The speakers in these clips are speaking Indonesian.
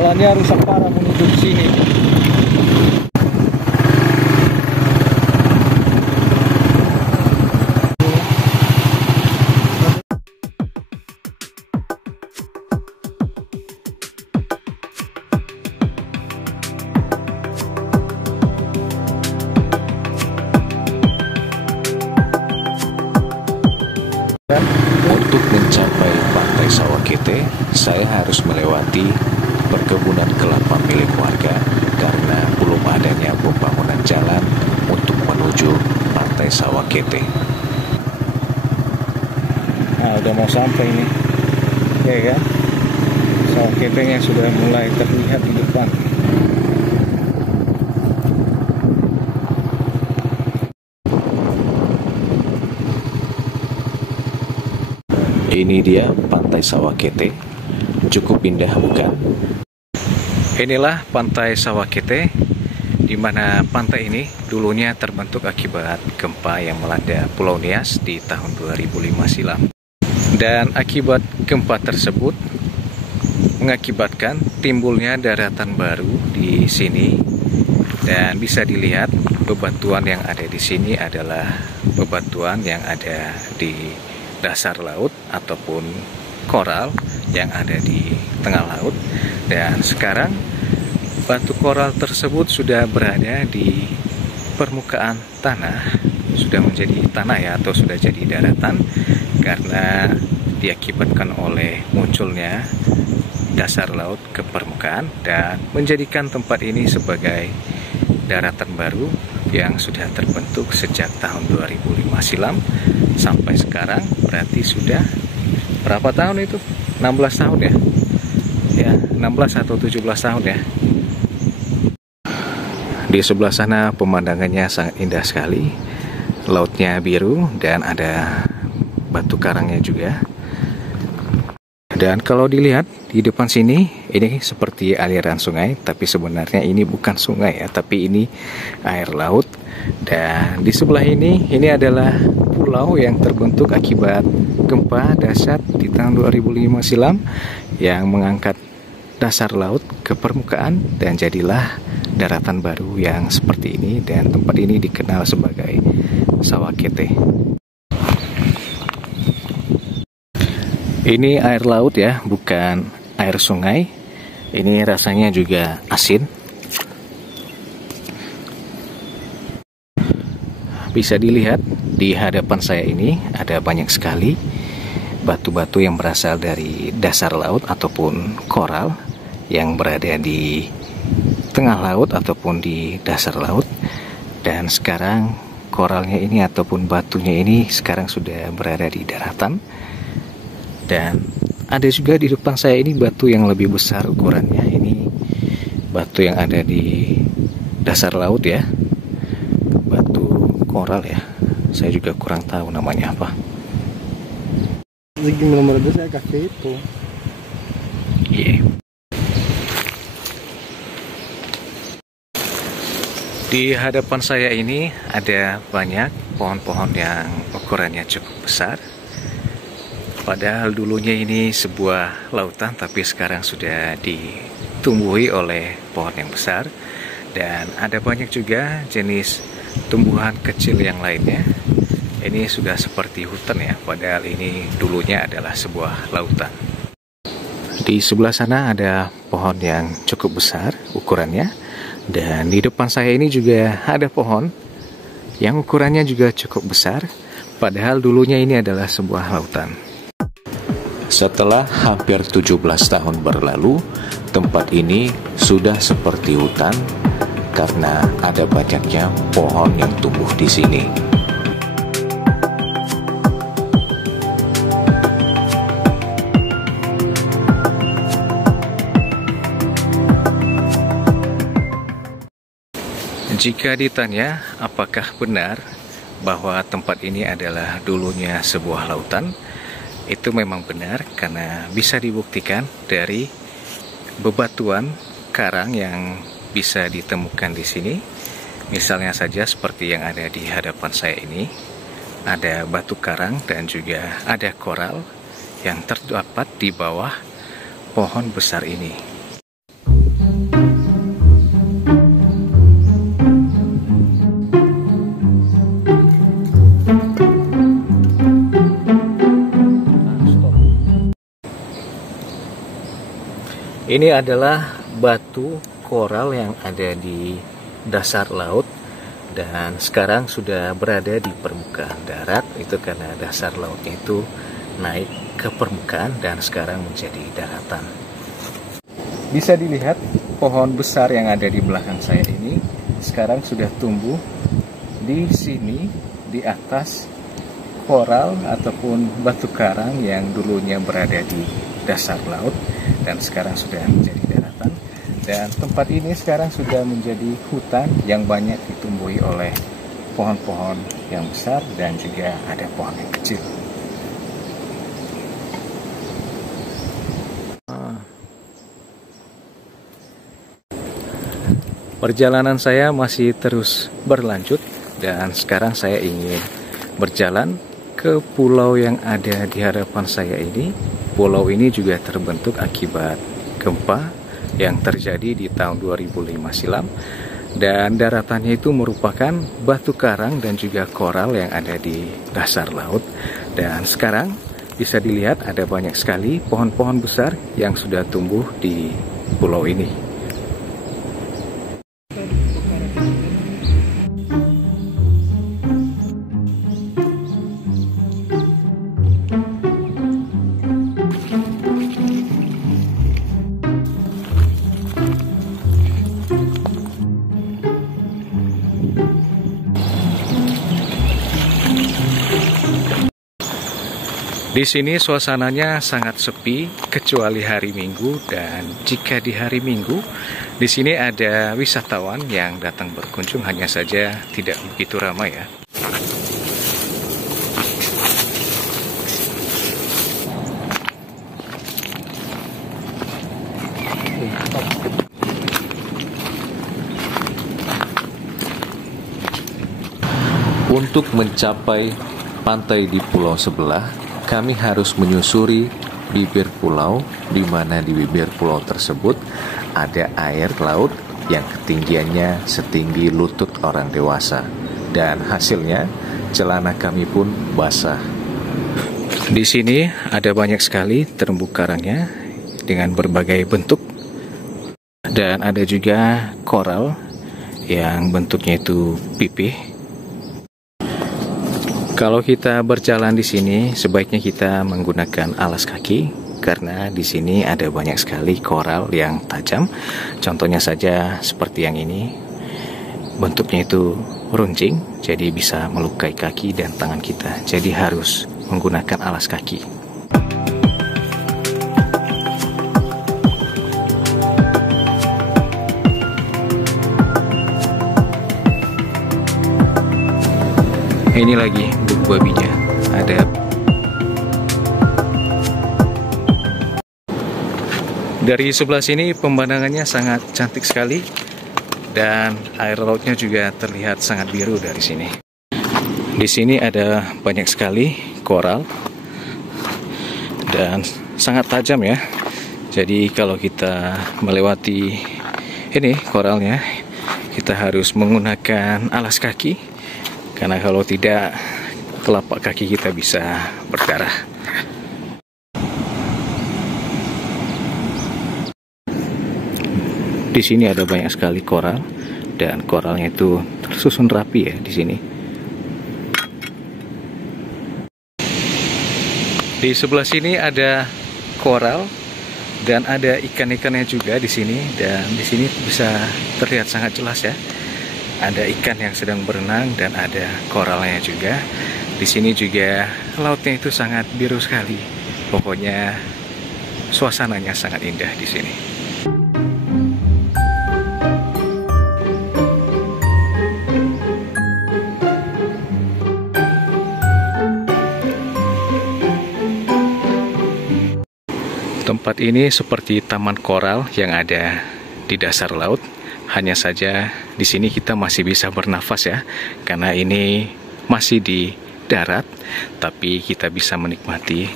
Jalannya rusak parah menuju ke sini. Untuk mencapai Pantai Sawakete, saya harus melewati perkebunan kelapa milik warga karena belum adanya pembangunan jalan untuk menuju Pantai Sawakete. Nah, udah mau sampai ini, ya kan? Sawaketenya sudah mulai terlihat di depan. Ini dia Pantai Sawakete. Cukup indah, bukan? Inilah Pantai Sawakete, di mana pantai ini dulunya terbentuk akibat gempa yang melanda Pulau Nias di tahun 2005 silam. Dan akibat gempa tersebut mengakibatkan timbulnya daratan baru di sini. Dan bisa dilihat bebatuan yang ada di sini adalah bebatuan yang ada di dasar laut ataupun koral yang ada di tengah laut. Dan sekarang batu koral tersebut sudah berada di permukaan tanah, sudah menjadi tanah ya, atau sudah jadi daratan karena diakibatkan oleh munculnya dasar laut ke permukaan dan menjadikan tempat ini sebagai daratan baru yang sudah terbentuk sejak tahun 2005 silam sampai sekarang. Berarti sudah berapa tahun itu? 16 tahun ya? Ya, 16 atau 17 tahun ya. Di sebelah sana pemandangannya sangat indah sekali. Lautnya biru dan ada batu karangnya juga. Dan kalau dilihat di depan sini, ini seperti aliran sungai, tapi sebenarnya ini bukan sungai ya, tapi ini air laut. Dan di sebelah ini adalah pulau yang terbentuk akibat gempa dahsyat di tahun 2005 silam yang mengangkat dasar laut ke permukaan dan jadilah daratan baru yang seperti ini, dan tempat ini dikenal sebagai Sawakete. Ini air laut ya, bukan air sungai. Ini rasanya juga asin. Bisa dilihat di hadapan saya ini ada banyak sekali batu-batu yang berasal dari dasar laut ataupun koral yang berada di tengah laut ataupun di dasar laut. Dan sekarang koralnya ini ataupun batunya ini sekarang sudah berada di daratan. Dan ada juga di depan saya ini batu yang lebih besar ukurannya. Ini batu yang ada di dasar laut ya, batu koral ya. Saya juga kurang tahu namanya apa. Gimana menurut saya kafe itu? Iya. Di hadapan saya ini ada banyak pohon-pohon yang ukurannya cukup besar. Padahal dulunya ini sebuah lautan, tapi sekarang sudah ditumbuhi oleh pohon yang besar. Dan ada banyak juga jenis tumbuhan kecil yang lainnya. Ini sudah seperti hutan ya, padahal ini dulunya adalah sebuah lautan. Di sebelah sana ada pohon yang cukup besar ukurannya. Dan di depan saya ini juga ada pohon yang ukurannya juga cukup besar. Padahal dulunya ini adalah sebuah lautan. Setelah hampir 17 tahun berlalu, tempat ini sudah seperti hutan karena ada banyaknya pohon yang tumbuh di sini. Jika ditanya apakah benar bahwa tempat ini adalah dulunya sebuah lautan, itu memang benar karena bisa dibuktikan dari bebatuan karang yang bisa ditemukan di sini. Misalnya saja seperti yang ada di hadapan saya ini, ada batu karang dan juga ada koral yang terdapat di bawah pohon besar ini. Ini adalah batu koral yang ada di dasar laut dan sekarang sudah berada di permukaan darat. Itu karena dasar lautnya itu naik ke permukaan dan sekarang menjadi daratan. Bisa dilihat pohon besar yang ada di belakang saya ini sekarang sudah tumbuh di sini di atas koral ataupun batu karang yang dulunya berada di dasar laut dan sekarang sudah menjadi daratan. Dan tempat ini sekarang sudah menjadi hutan yang banyak ditumbuhi oleh pohon-pohon yang besar dan juga ada pohon yang kecil. Perjalanan saya masih terus berlanjut dan sekarang saya ingin berjalan ke pulau yang ada di hadapan saya ini. Pulau ini juga terbentuk akibat gempa yang terjadi di tahun 2005 silam. Dan daratannya itu merupakan batu karang dan juga koral yang ada di dasar laut. Dan sekarang bisa dilihat ada banyak sekali pohon-pohon besar yang sudah tumbuh di pulau ini. Di sini suasananya sangat sepi kecuali hari Minggu, dan jika di hari Minggu di sini ada wisatawan yang datang berkunjung, hanya saja tidak begitu ramai ya. Untuk mencapai pantai di pulau sebelah, kami harus menyusuri bibir pulau, di mana di bibir pulau tersebut ada air laut yang ketinggiannya setinggi lutut orang dewasa. Dan hasilnya celana kami pun basah. Di sini ada banyak sekali terumbu karangnya dengan berbagai bentuk. Dan ada juga koral yang bentuknya itu pipih. Kalau kita berjalan di sini, sebaiknya kita menggunakan alas kaki karena di sini ada banyak sekali koral yang tajam. Contohnya saja seperti yang ini, bentuknya itu runcing, jadi bisa melukai kaki dan tangan kita. Jadi harus menggunakan alas kaki. Ini lagi buk babinya, ada. Dari sebelah sini pemandangannya sangat cantik sekali dan air lautnya juga terlihat sangat biru dari sini. Di sini ada banyak sekali koral dan sangat tajam ya. Jadi kalau kita melewati ini koralnya, kita harus menggunakan alas kaki. Karena kalau tidak, telapak kaki kita bisa berdarah. Di sini ada banyak sekali koral dan koralnya itu tersusun rapi ya di sini. Di sebelah sini ada koral dan ada ikan-ikannya juga di sini, dan di sini bisa terlihat sangat jelas ya. Ada ikan yang sedang berenang dan ada koralnya juga. Di sini juga lautnya itu sangat biru sekali. Pokoknya suasananya sangat indah di sini. Tempat ini seperti taman koral yang ada di dasar laut. Hanya saja di sini kita masih bisa bernafas ya, karena ini masih di darat, tapi kita bisa menikmati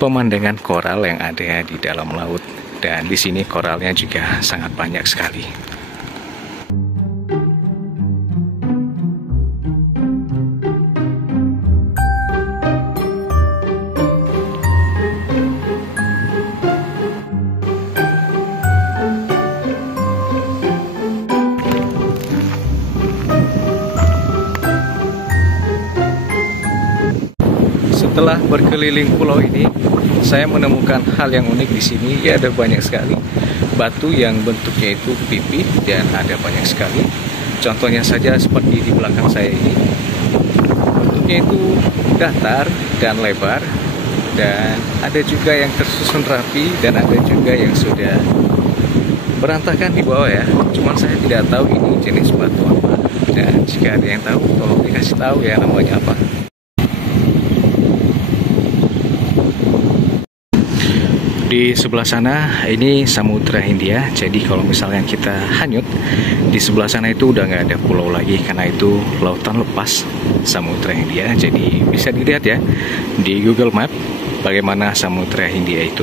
pemandangan koral yang ada di dalam laut. Dan di sini koralnya juga sangat banyak sekali. setelah berkeliling pulau ini, saya menemukan hal yang unik di sini. Ya, ada banyak sekali batu yang bentuknya itu pipi dan ada banyak sekali. Contohnya saja seperti di belakang saya ini. Bentuknya itu datar dan lebar, dan ada juga yang tersusun rapi dan ada juga yang sudah berantakan di bawah ya. Cuman saya tidak tahu ini jenis batu apa. Dan jika ada yang tahu, tolong dikasih tahu ya namanya apa. Di sebelah sana ini Samudra Hindia. Jadi kalau misalnya kita hanyut, di sebelah sana itu udah nggak ada pulau lagi karena itu lautan lepas Samudra Hindia. Jadi bisa dilihat ya di Google Map bagaimana Samudra Hindia itu.